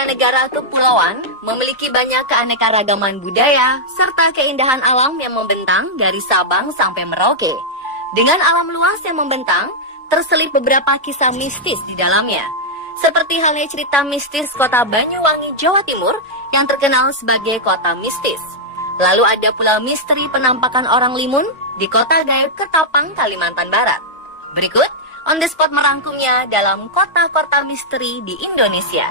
sebagai negara kepulauan, memiliki banyak keanekaragaman budaya serta keindahan alam yang membentang dari Sabang sampai Merauke. Dengan alam luas yang membentang, terselip beberapa kisah mistis di dalamnya. Seperti halnya cerita mistis kota Banyuwangi, Jawa Timur yang terkenal sebagai kota mistis. Lalu ada pula misteri penampakan orang limun di kota gaib Ketapang, Kalimantan Barat. Berikut On The Spot merangkumnya dalam kota-kota misteri di Indonesia.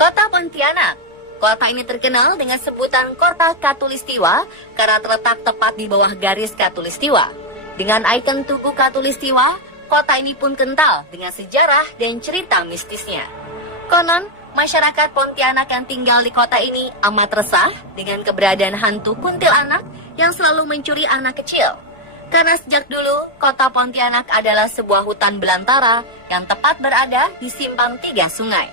Kota Pontianak. Kota ini terkenal dengan sebutan Kota Katulistiwa karena terletak tepat di bawah garis Katulistiwa. Dengan ikon Tugu Katulistiwa, kota ini pun kental dengan sejarah dan cerita mistisnya. Konon, masyarakat Pontianak yang tinggal di kota ini amat resah dengan keberadaan hantu kuntilanak yang selalu mencuri anak kecil. Karena sejak dulu, kota Pontianak adalah sebuah hutan belantara yang tepat berada di simpang 3 sungai.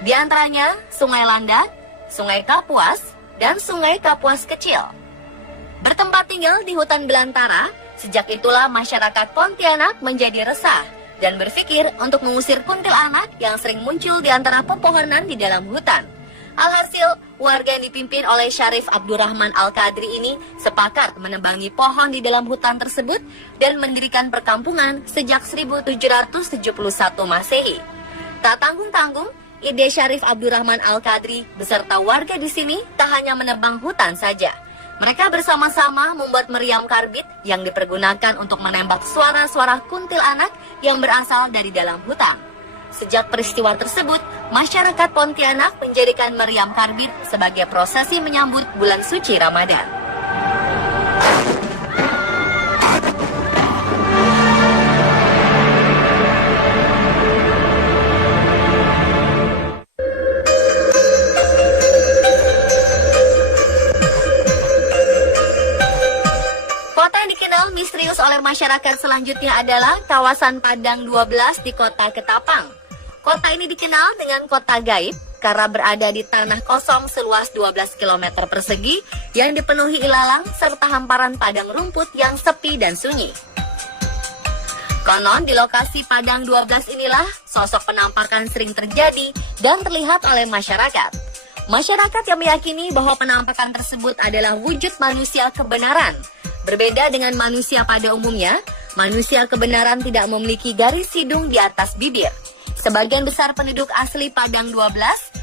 Di antaranya Sungai Landak, Sungai Kapuas, dan Sungai Kapuas Kecil. Bertempat tinggal di hutan belantara, sejak itulah masyarakat Pontianak menjadi resah dan berpikir untuk mengusir kuntilanak yang sering muncul di antara pepohonan di dalam hutan. Alhasil, warga yang dipimpin oleh Syarif Abdurrahman Al-Qadri ini sepakat menebangi pohon di dalam hutan tersebut dan mendirikan perkampungan sejak 1771 Masehi. Tak tanggung-tanggung, ide Syarif Abdurrahman Al-Qadri beserta warga di sini tak hanya menebang hutan saja. Mereka bersama-sama membuat meriam karbit yang dipergunakan untuk menembak suara-suara kuntilanak yang berasal dari dalam hutan. Sejak peristiwa tersebut, masyarakat Pontianak menjadikan meriam karbit sebagai prosesi menyambut bulan suci Ramadan. Misterius oleh masyarakat selanjutnya adalah kawasan Padang 12 di kota Ketapang. Kota ini dikenal dengan kota gaib karena berada di tanah kosong seluas 12 km persegi yang dipenuhi ilalang serta hamparan padang rumput yang sepi dan sunyi. Konon di lokasi Padang 12 inilah sosok penampakan sering terjadi dan terlihat oleh masyarakat. Masyarakat yang meyakini bahwa penampakan tersebut adalah wujud manusia kebenaran. Berbeda dengan manusia pada umumnya, manusia kebenaran tidak memiliki garis hidung di atas bibir. Sebagian besar penduduk asli Padang 12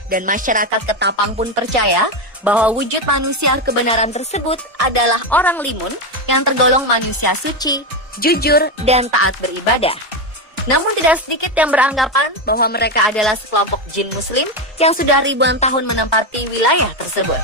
dan masyarakat Ketapang pun percaya bahwa wujud manusia kebenaran tersebut adalah orang limun yang tergolong manusia suci, jujur, dan taat beribadah. Namun tidak sedikit yang beranggapan bahwa mereka adalah sekelompok jin muslim yang sudah ribuan tahun menempati wilayah tersebut.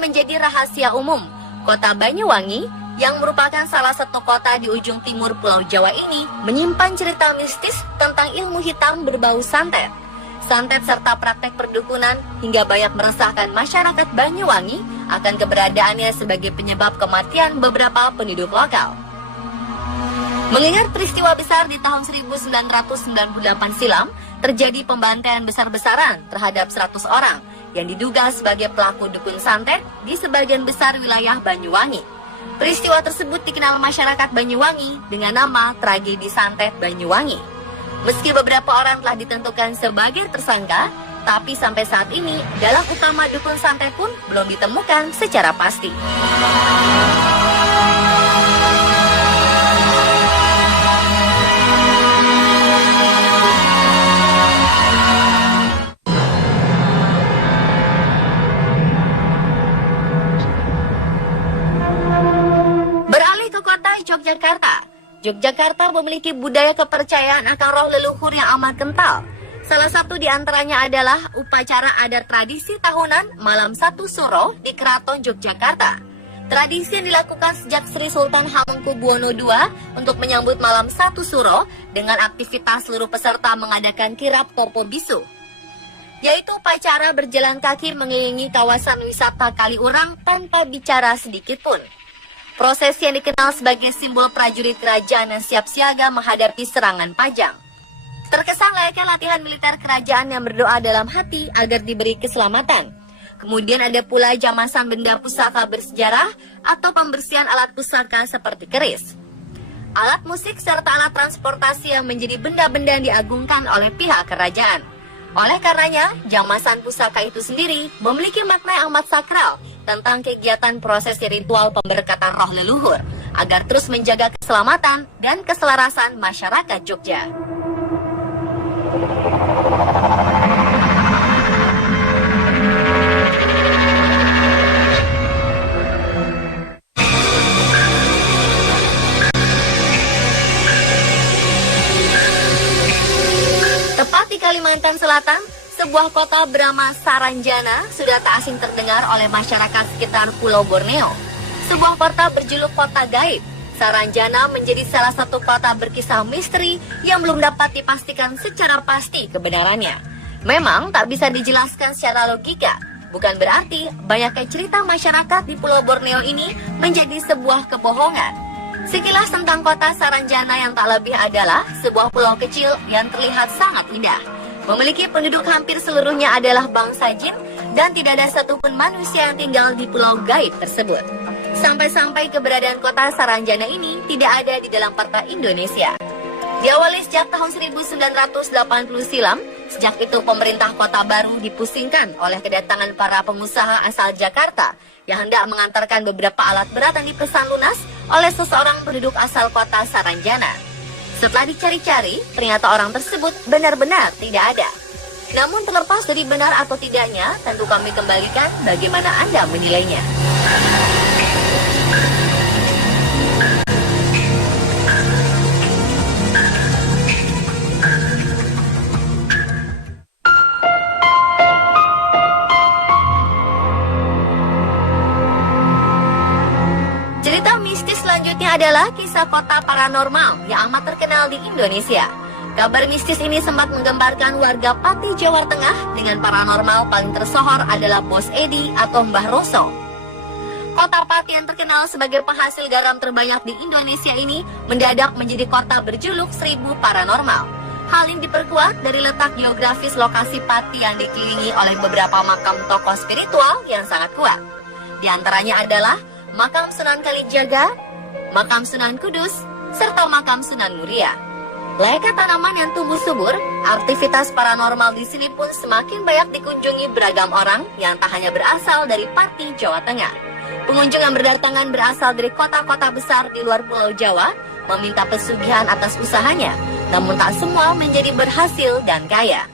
Menjadi rahasia umum, kota Banyuwangi yang merupakan salah satu kota di ujung timur Pulau Jawa ini menyimpan cerita mistis tentang ilmu hitam berbau santet. Santet serta praktek perdukunan hingga banyak meresahkan masyarakat Banyuwangi akan keberadaannya sebagai penyebab kematian beberapa penduduk lokal. Mengingat peristiwa besar di tahun 1998 silam, terjadi pembantaian besar-besaran terhadap 100 orang yang diduga sebagai pelaku dukun santet di sebagian besar wilayah Banyuwangi. Peristiwa tersebut dikenal masyarakat Banyuwangi dengan nama tragedi santet Banyuwangi. Meski beberapa orang telah ditentukan sebagai tersangka, tapi sampai saat ini dalang utama dukun santet pun belum ditemukan secara pasti. Yogyakarta. Yogyakarta memiliki budaya kepercayaan akan roh leluhur yang amat kental. Salah satu di antaranya adalah upacara adat tradisi tahunan Malam Satu Suro di Keraton Yogyakarta. Tradisi yang dilakukan sejak Sri Sultan Hamengkubuwono II untuk menyambut malam 1 Suro dengan aktivitas seluruh peserta mengadakan kirap Popo Bisu, yaitu upacara berjalan kaki mengelilingi kawasan wisata Kaliurang tanpa bicara sedikit pun. Prosesi yang dikenal sebagai simbol prajurit kerajaan yang siap siaga menghadapi serangan Pajang. Terkesan layaknya latihan militer kerajaan yang berdoa dalam hati agar diberi keselamatan. Kemudian ada pula jamasan benda pusaka bersejarah atau pembersihan alat pusaka seperti keris, alat musik serta alat transportasi yang menjadi benda-benda yang diagungkan oleh pihak kerajaan. Oleh karenanya, jamasan pusaka itu sendiri memiliki makna yang amat sakral tentang kegiatan prosesi ritual pemberkatan roh leluhur agar terus menjaga keselamatan dan keselarasan masyarakat Jogja. Tepat di Kalimantan Selatan, sebuah kota bernama Saranjana sudah tak asing terdengar oleh masyarakat sekitar Pulau Borneo. Sebuah kota berjuluk kota gaib, Saranjana menjadi salah satu kota berkisah misteri yang belum dapat dipastikan secara pasti kebenarannya. Memang tak bisa dijelaskan secara logika, bukan berarti banyaknya cerita masyarakat di Pulau Borneo ini menjadi sebuah kebohongan. Sekilas tentang kota Saranjana yang tak lebih adalah sebuah pulau kecil yang terlihat sangat indah. Memiliki penduduk hampir seluruhnya adalah bangsa jin dan tidak ada satupun manusia yang tinggal di pulau gaib tersebut. Sampai-sampai keberadaan kota Saranjana ini tidak ada di dalam peta Indonesia. Diawali sejak tahun 1980 silam, sejak itu pemerintah kota baru dipusingkan oleh kedatangan para pengusaha asal Jakarta yang hendak mengantarkan beberapa alat berat yang dipesan lunas oleh seseorang penduduk asal kota Saranjana. Setelah dicari-cari, ternyata orang tersebut benar-benar tidak ada. Namun terlepas dari benar atau tidaknya, tentu kami kembalikan bagaimana Anda menilainya. Cerita mistis selanjutnya adalah kisah kota paranormal yang amat terkenal di Indonesia. Kabar mistis ini sempat menggemparkan warga Pati, Jawa Tengah. Dengan paranormal paling tersohor adalah Bos Edi atau Mbah Roso. Kota Pati yang terkenal sebagai penghasil garam terbanyak di Indonesia ini mendadak menjadi kota berjuluk 1000 paranormal. Hal ini diperkuat dari letak geografis lokasi Pati yang dikelilingi oleh beberapa makam tokoh spiritual yang sangat kuat. Di antaranya adalah Makam Sunan Kalijaga, Makam Sunan Kudus, serta Makam Sunan Muria. Layaknya tanaman yang tumbuh subur, aktivitas paranormal di sini pun semakin banyak dikunjungi beragam orang yang tak hanya berasal dari Pati, Jawa Tengah. Pengunjung yang berdatangan berasal dari kota-kota besar di luar Pulau Jawa meminta pesugihan atas usahanya, namun tak semua menjadi berhasil dan kaya.